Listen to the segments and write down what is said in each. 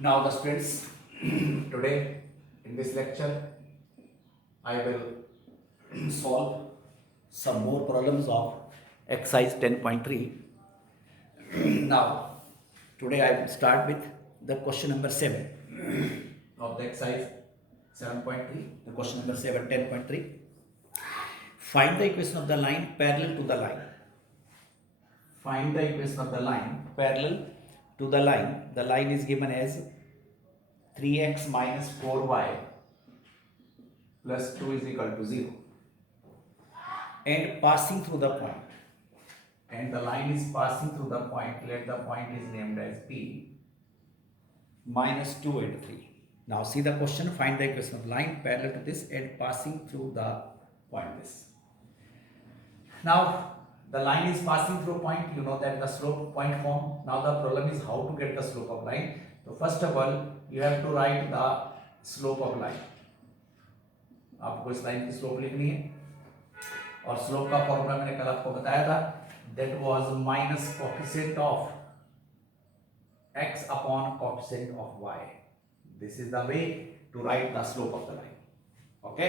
Now the students, today in this lecture I will solve some more problems of exercise 10.3. Now today I will start with the question number 7 of the exercise 7.3. The question number 7, 10.3. Find the equation of the line parallel to the line. Find the equation of the line parallel to the line. The line is given as 3x minus 4y plus 2 is equal to 0 and passing through the point, and the line is passing through the point. Let the point is named as P, minus 2 and 3. Now see the question, find the equation of line parallel to this and passing through the point this. Now the line is passing through point, you know that the slope point form. Now the problem is how to get the slope of line. So first of all you have to write the slope of line. आपको इस line की slope लिखनी है और slope का formula मैंने कल आपको बताया था, that was minus coefficient of x upon coefficient of y. This is the way to write the slope of the line. Okay,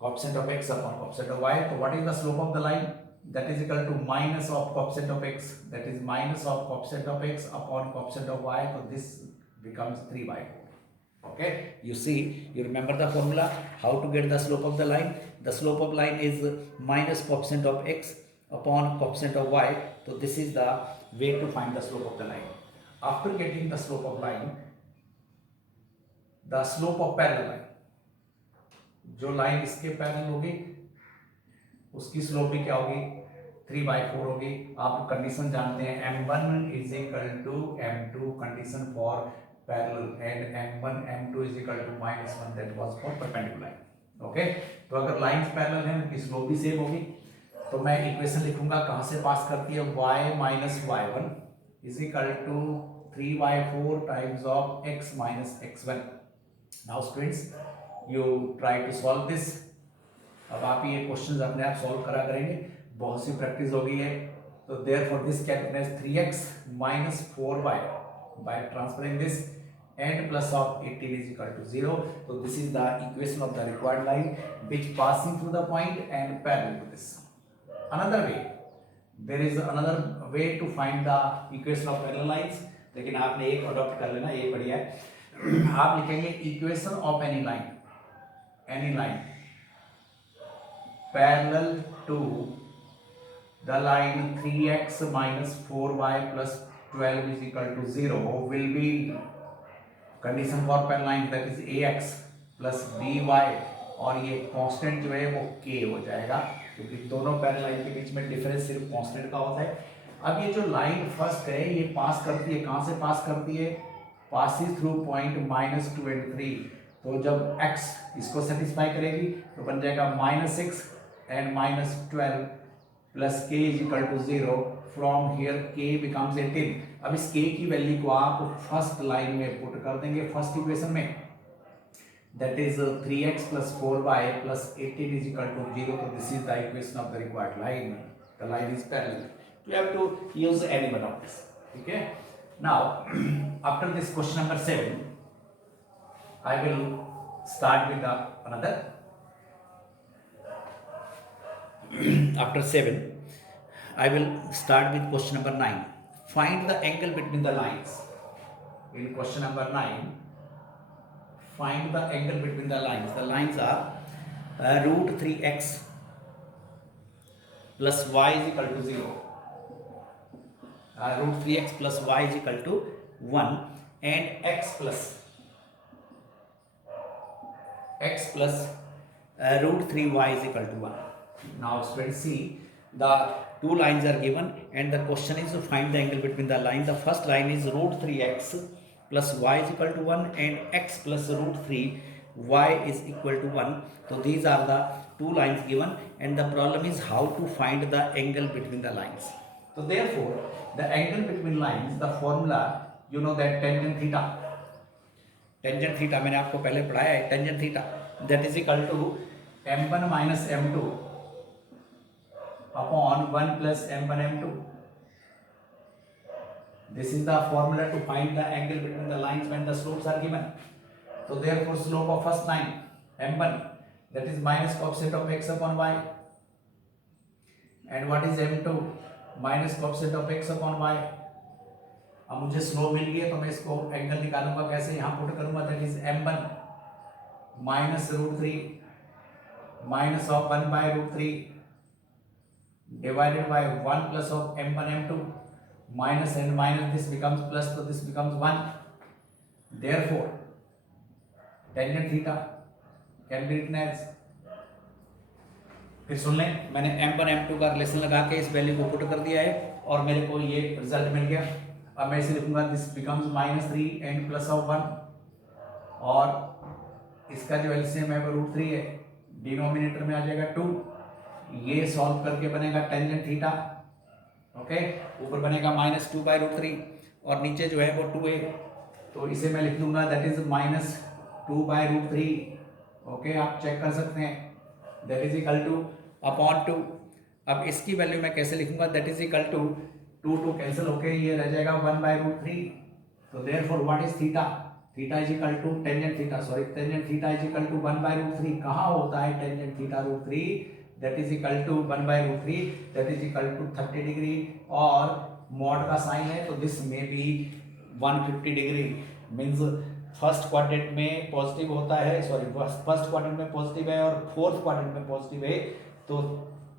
coefficient of x upon coefficient of y. तो what is the slope of the line? That is equal to minus of coefficient of x, that is minus of coefficient of x upon coefficient of y. So this becomes 3/4. Okay, you see, you remember the formula how to get the slope of the line. The slope of line is minus coefficient of x upon coefficient of y. So this is the way to find the slope of the line. After getting the slope of line, the slope of parallel line, जो line इसके parallel होगी उसकी slope भी क्या होगी? 3/4 होगी. आप condition जानते हैं, m1 is equal to m2 condition for parallel and m1 m2 is equal to -1, that was for perpendicular. Okay, तो अगर लाइंस पैरेलल हैं उनकी स्लोप भी सेम होगी. तो मैं इक्वेशन लिखूंगा कहां से पास करती है, y minus y1 is equal to 3/4 times of x minus x1. Now students you try to solve this. अब आप ये क्वेश्चंस अपने आप सॉल्व करा करेंगे, बहुत सी प्रैक्टिस हो गई है. तो therefore this can be as 3x minus 4y by transferring this and plus of 18 is equal to 0. So this is the equation of the required line which passing through the point and parallel to this. Another way, there is another way to find the equation of parallel lines, लेकिन आपने एक adopt कर लेना, ये बढ़िया है. आप लिखेंगे equation of any line parallel to the line 3x minus 4y plus 12 is equal to 0 will be condition for parallel line, that is ax plus by, और ये कांस्टेंट जो है वो k हो जाएगा क्योंकि दोनों पैरेलल लाइन के बीच में डिफरेंस सिर्फ कांस्टेंट का होता है. अब ये जो लाइन फर्स्ट है ये पास करती है, कहाँ से पास करती है? Passes through point -2 and 3. तो जब x इसको सेटिस्फाई करेगी तो बन जाएगा -6 and -12 plus k is equal to 0. From here k becomes 18. अब इस k की वैल्यू को आप फर्स्ट लाइन में पुट कर देंगे फर्स्ट इक्वेशन में, that is 3x plus 4y plus 18 is equal to 0. So this is the equation of the required line. The line is parallel. You have to use any one of this. Okay. Now after this question number 7, I will start with another. After 7, I will start with question number 9. Find the angle between the lines. In question number 9, find the angle between the lines. The lines are root 3x plus y is equal to 0. Root 3x plus y is equal to 1 and x plus root 3y is equal to 1. Now students see, the two lines are given and the question is to find the angle between the line. The first line is root 3x plus y is equal to 1 and x plus root 3 y is equal to 1. So these are the two lines given and the problem is how to find the angle between the lines. So therefore the angle between lines, the formula you know that tangent theta मैंने आपको पहले पढ़ाया है. tangent theta that is equal to m1 minus m2 upon 1 plus m1 m2. This is the formula to find the angle between the lines when the slopes are given. So therefore slope of first line m1, that is minus coefficient of x upon y, and what is m2, minus coefficient of x upon y. अब मुझे slope मिल गया तो मैं इसको angle निकालूंगा कैसे, यहाँ put करूंगा, that is m1 minus √3 minus of 1/√3 divided by 1 plus of m1 m2 minus and minus, this becomes plus, so this becomes 1. Therefore tangent theta can be written as, फिर सुन लें, मैंने m1 m2 का relation लगा के इस value को put कर दिया है और मेरे को ये रिजल्ट मिल गया. अब मैं इसे लिखूंगा, this becomes -3 and plus of 1, और इसका जो एलसीएम है वो √3 है, डिनोमिनेटर में आ जाएगा 2. ये सॉल्व करके बनेगा टेंजेंट थीटा. ओके, ऊपर बनेगा -2/√3 और नीचे जो है वो 2a, तो इसे मैं लिख दूंगा दैट इज -2/√3. ओके, आप चेक कर सकते हैं, that is equal to upon 2. अब इसकी वैल्यू मैं कैसे लिखूंगा, that is equal to 2 cancel होके ये रह जाएगा 1/√3. तो therefore what is theta, theta is equal to tangent theta, sorry tangent theta is equal to 1/√3. कहाँ होता है tangent theta √3, that is equal to 1/√3, that is equal to 30 degree, और mod का साइन है तो दिस में भी 150 डिग्री. मीन्स फर्स्ट क्वाड्रेंट में पॉजिटिव होता है, सॉरी फर्स्ट क्वाड्रेंट में पॉजिटिव है और फोर्थ क्वाड्रेंट में पॉजिटिव है, तो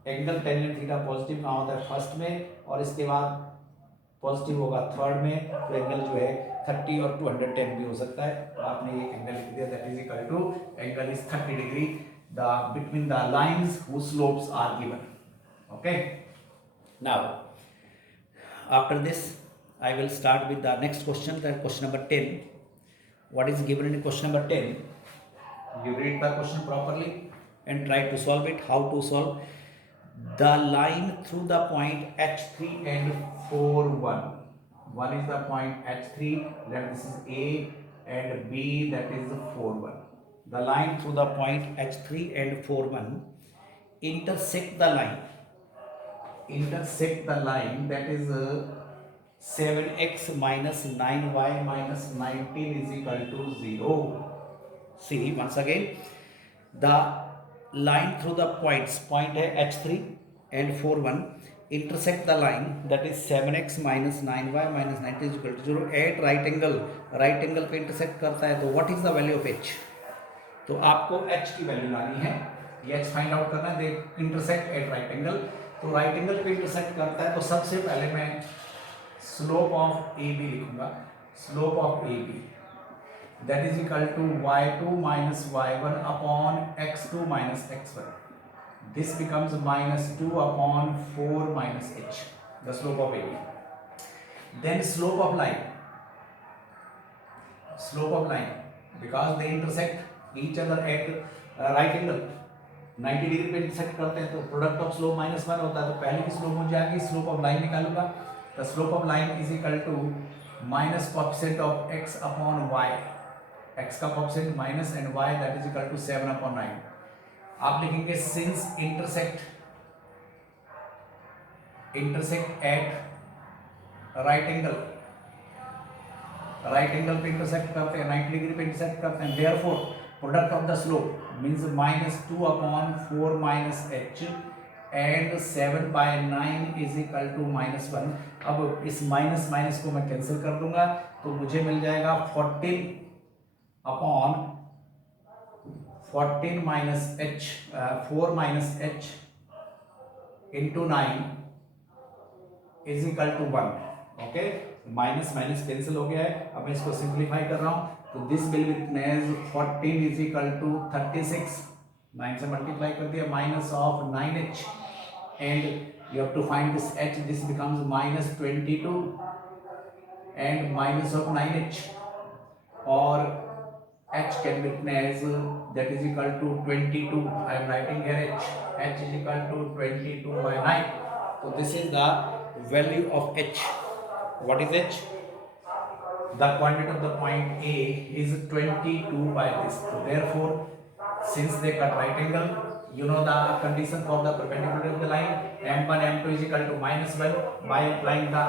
एंगल टेंजेंट थीटा पॉजिटिव कहाँ होता है, फर्स्ट में, और इसके बाद पॉजिटिव होगा थर्ड में, तो एंगल जो है 30 और 210 भी हो सकता है. तो आपने ये एंगल लिख दिया, that is equal to angle is 30 degree the between the lines whose slopes are given. Okay, now after this I will start with the next question, that question number 10. What is given in question number 10? You read the question properly and try to solve it. How to solve? The line through the point H3 and 4, 1. One is the point H3, that this is A, and B, that is 4, 1. The line through the point H3 and 4, 1 intersect the line. Intersect the line, that is 7x minus 9y minus 19 is equal to 0. See once again, the line through the points, point है H3 and 4, 1 intersect the line, that is 7x minus 9y minus 19 is equal to 0 at right angle. right angle पे intersect करता है, तो what is the value of h? तो आपको h की value लानी है, ये h फाइंड आउट करना है. They intersect at right angle, तो राइट एंगल पे इंटरसेक्ट करता है, तो सबसे पहले मैं स्लोप ऑफ ए बी लिखूंगा. Slope of A B that is equal to y2 minus y1 upon x2 minus x1. This becomes -2 upon 4 minus h, the slope of AB. Then slope of line, because they intersect each other at right angle, 90 degree पे intersect करते हैं, तो product of slope -1 होता है, तो पहले की slope मुझे आएगी, स्लोप ऑफ लाइन निकालूंगा. The slope of line is equal to minus coefficient of x upon y, x का coefficient minus and y that is equal to 7/9. आप लिखेंगे since intersect at right angle, right angle पे intersect करते हैं, 90 degree पे intersect करते हैं, therefore product of the slope means -2 upon 4 minus h and 7/9 is equal to -1. अब इस माइनस को मैं कैंसिल कर दूंगा, तो मुझे मिल जाएगा 14 upon 14 minus h, 4 minus h into 9 is equal to 1. Okay, minus cancel हो गया है. अब मैं इसको सिंप्लीफाई कर रहा हूं, तो this will be written as 14 is equal to 36, 9 से मल्टीप्लाई कर दिया, minus of 9h and you have to find this h, this becomes -22 and minus of 9h, और h can be written as that is equal to 22. I am writing here h is equal to 22/9. So this is the value of h. What is h? The quantity of the point A is 22 by this. So therefore, since they cut right angle, you know the condition for the perpendicular of the line, m1 m2 is equal to -1. By applying the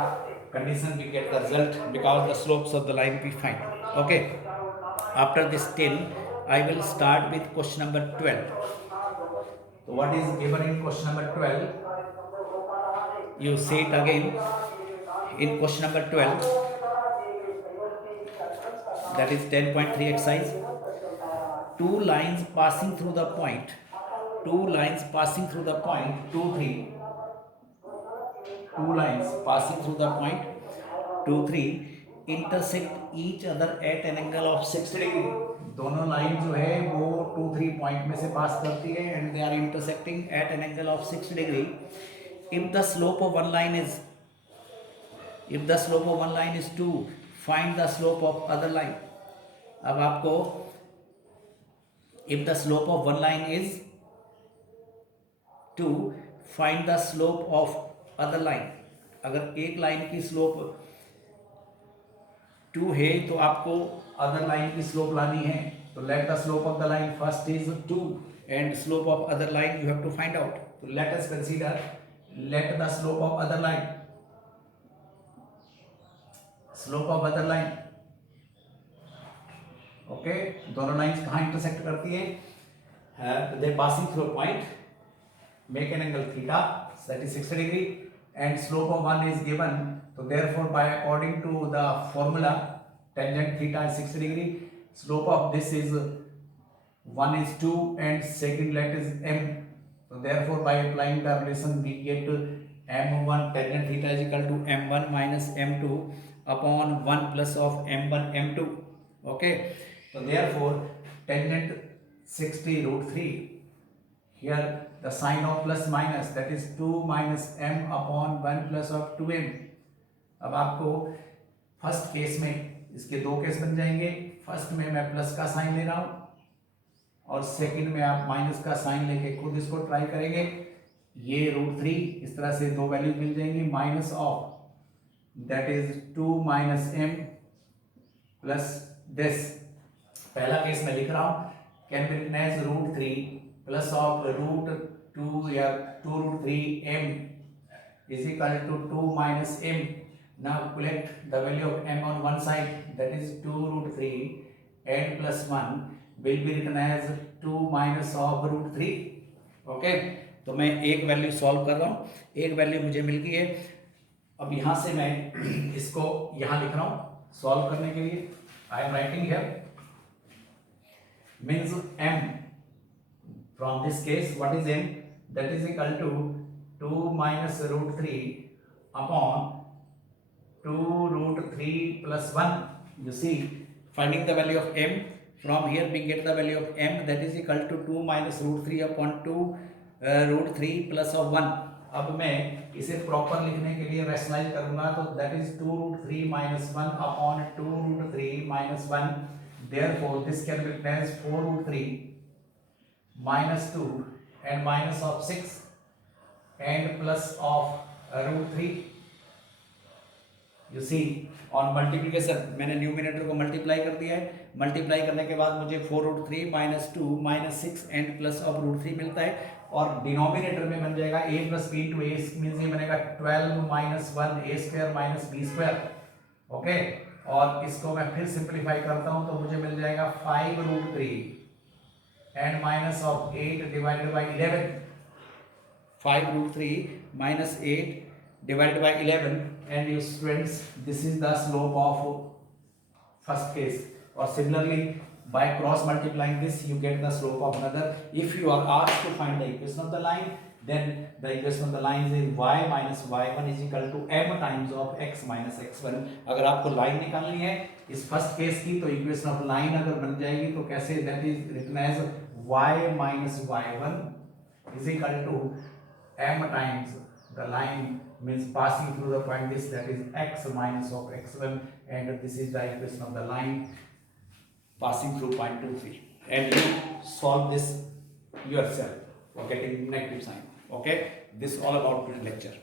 condition we get the result because the slopes of the line we find. Okay, after this 10 I will start with question number 12. So what is given in question number 12? You see it again in question number 12, that is 10.3 exercise. Two lines passing through the point 2, 3. Two lines passing through the point 2, 3 intersect each other at an angle of 60 degree. दोनों line जो है वो 2, 3 point में से pass करती है and they are intersecting at an angle of 60 degree. If the slope of one line is 2, find the slope of other line. अब आपको if the slope of one line is 2, find the slope of other line. अगर एक line की slope 2 है तो आपको other line की slope लानी है. तो let the slope of the line first is 2 and slope of other line you have to find out. तो let us consider let the slope of other line, okay, दोनों lines कहाँ intersect करती है? They passing through a point, make an angle theta, that is 60 degree, and slope of one is given. So therefore, by according to the formula, tangent theta is 60 degree. Slope of this is 1 is 2 and second let is m. So therefore, by applying the relation, we get m1 tangent theta is equal to m1 minus m2 upon 1 plus of m1 m2. Okay. So therefore, tangent 60 root 3. Here the sign of plus minus, that is 2 minus m upon 1 plus of 2m. अब आपको first case में इसके दो case बन जाएंगे. First में मैं plus का साइन ले रहा हूँ और सेकंड में आप माइनस का साइन लेके खुद इसको ट्राई करेंगे. ये √3 इस तरह से दो वैल्यू मिल जाएंगी. Minus of that is 2 minus m plus this. पहला केस में लिख रहा हूं can be written as √3 plus of √2 या 2√3m is equal to 2 minus m. Now collect the value of m on one side, that is 2√3 and plus 1 will be written as 2 minus of √3. Okay, तो मैं एक value solve कर रहा हूँ. एक value मुझे मिल गई है. अब यहाँ से मैं इसको यहाँ लिख रहा हूँ सॉल्व करने के लिए. I am writing here means m from this case what is m, that is equal to 2 minus √3 upon 2√3 plus 1. You see, finding the value of m, from here we get the value of m, that is equal to 2 minus √3 upon 2√3 plus of 1. अब मैं इसे proper लिखने के लिए rationalise करूंगा तो that is 2√3 minus 1 upon 2√3 minus 1. Therefore, this can be written as 4√3 minus 2 and minus of 6 and plus of √3. You see, on multiplication मैंने numerator को मल्टीप्लाई कर दिया है. मल्टीप्लाई करने के बाद मुझे 4√3 minus 2 minus 6 and plus of √3 मिलता है. और डिनोमिनेटर में बन जाएगा a plus b into a means ये बनेगा 12 minus 1 a square minus b square. Okay, और इसको मैं फिर सिंप्लीफाई करता हूँ तो मुझे मिल जाएगा 5√3 and minus of 8 divided by 11. 5√3 minus 8 divided by 11. And you students, this is the slope of first case. Or similarly, by cross multiplying this, you get the slope of another. If you are asked to find the equation of the line, then the equation of the line is y minus y1 is equal to m times of x minus x1. अगर आपको line निकालनी है इस first case की तो equation of line अगर बन जाएगी तो कैसे, that is written as y minus y1 is equal to m times the line means passing through the point this, that is x minus of x1, and this is the equation of the line passing through point 2, 3. And you solve this yourself for getting negative sign. Okay, this all about this lecture.